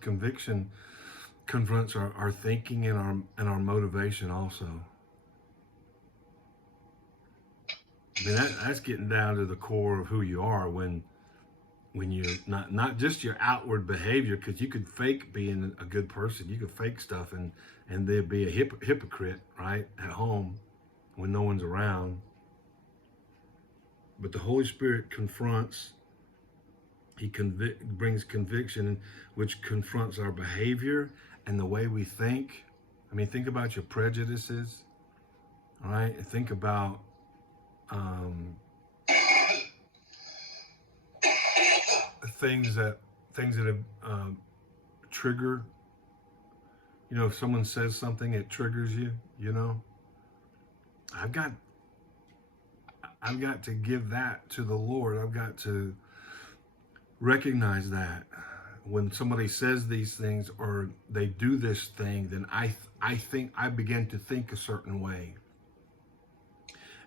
conviction confronts our thinking and our motivation also. I mean, that's getting down to the core of who you are when you're not just your outward behavior, because you could fake being a good person. You could fake stuff and there'd be a hypocrite, right, at home when no one's around. But the Holy Spirit confronts. He brings conviction, which confronts our behavior and the way we think. I mean, think about your prejudices, all right? Think about um, things that have trigger. You know, if someone says something, it triggers you. You know, I've got to give that to the Lord. I've got to recognize that when somebody says these things or they do this thing, then I begin to think a certain way.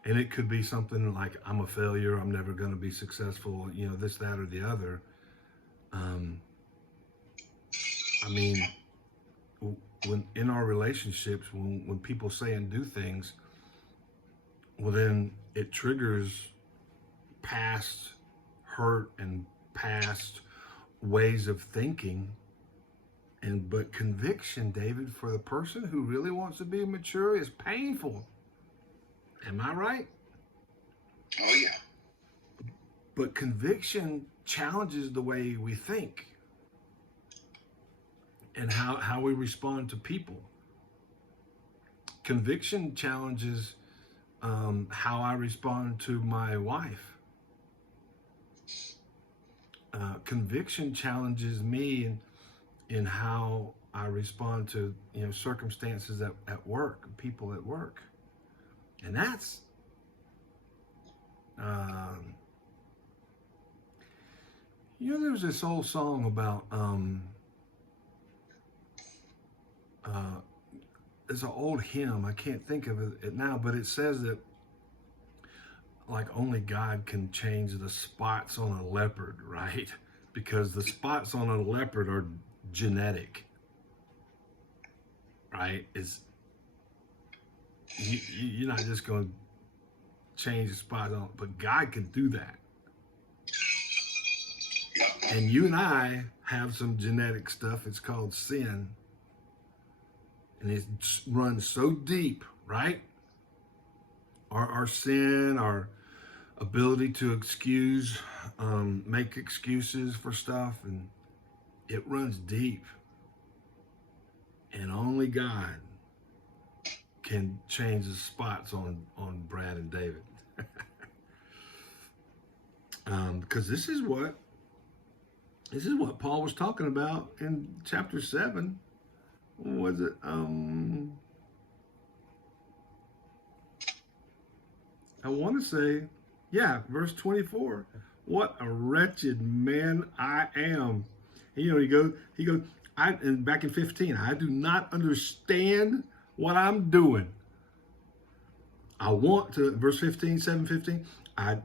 And it could be something like, I'm a failure, I'm never going to be successful, you know, this, that, or the other. I mean, when in our relationships, when people say and do things, well, then it triggers past hurt and past ways of thinking. But conviction, David, for the person who really wants to be mature, is painful. Am I right? Oh yeah. But conviction challenges the way we think and how we respond to people. Conviction challenges how I respond to my wife. Conviction challenges me in how I respond to, you know, circumstances at work, people at work. And that's you know, there's this old song about it's an old hymn. I can't think of it now, but it says that like only God can change the spots on a leopard, right? Because the spots on a leopard are genetic, right? You're not just going to change the spot on, but God can do that. And you and I have some genetic stuff. It's called sin. And it runs so deep, right? Our sin, our ability to make excuses for stuff, and it runs deep. And only God can change the spots on Brad and David. Because this is what Paul was talking about in chapter 7. What was it? I want to say, yeah, verse 24. What a wretched man I am. And, you know, he goes, and back in 15, I do not understand what I'm doing. I want to, verse 15, 7:15, I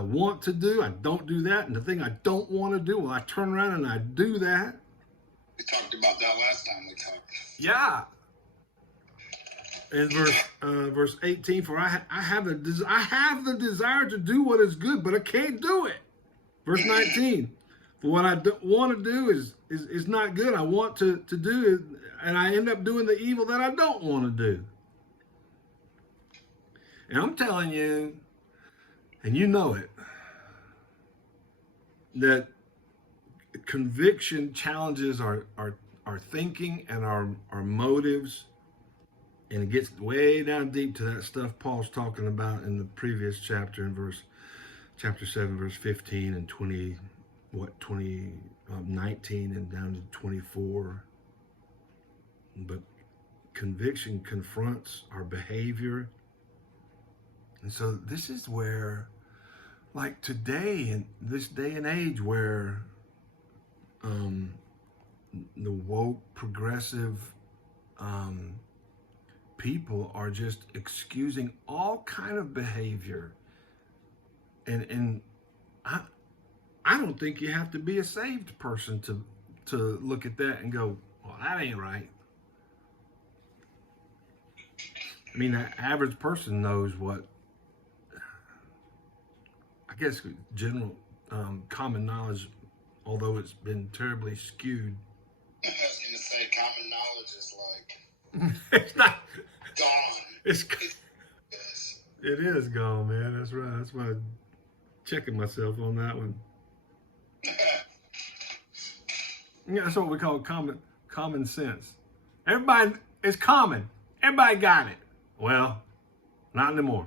want to do, I don't do that. And the thing I don't want to do, well, I turn around and I do that. We talked about that last time we talked. Yeah. And verse 18, for I have the desire to do what is good, but I can't do it. Verse 19, for what I want to do is not good. I want to do it, and I end up doing the evil that I don't want to do. And I'm telling you, and you know it, that conviction challenges our thinking and our motives, and it gets way down deep to that stuff Paul's talking about in the previous chapter, in chapter 7, verse 15 and 19 and down to 24. But conviction confronts our behavior. And so this is where, like today, in this day and age where the woke, progressive people are just excusing all kind of behavior. And I don't think you have to be a saved person to to look at that and go, well, that ain't right. I mean, the average person knows what, I guess, general common knowledge, although it's been terribly skewed. I was gonna say common knowledge is like It's not. gone. It's. Yes. It is gone, man. That's right. That's why I'm checking myself on that one. Yeah, that's what we call common sense. Everybody, it's common. Everybody got it. Well, not anymore.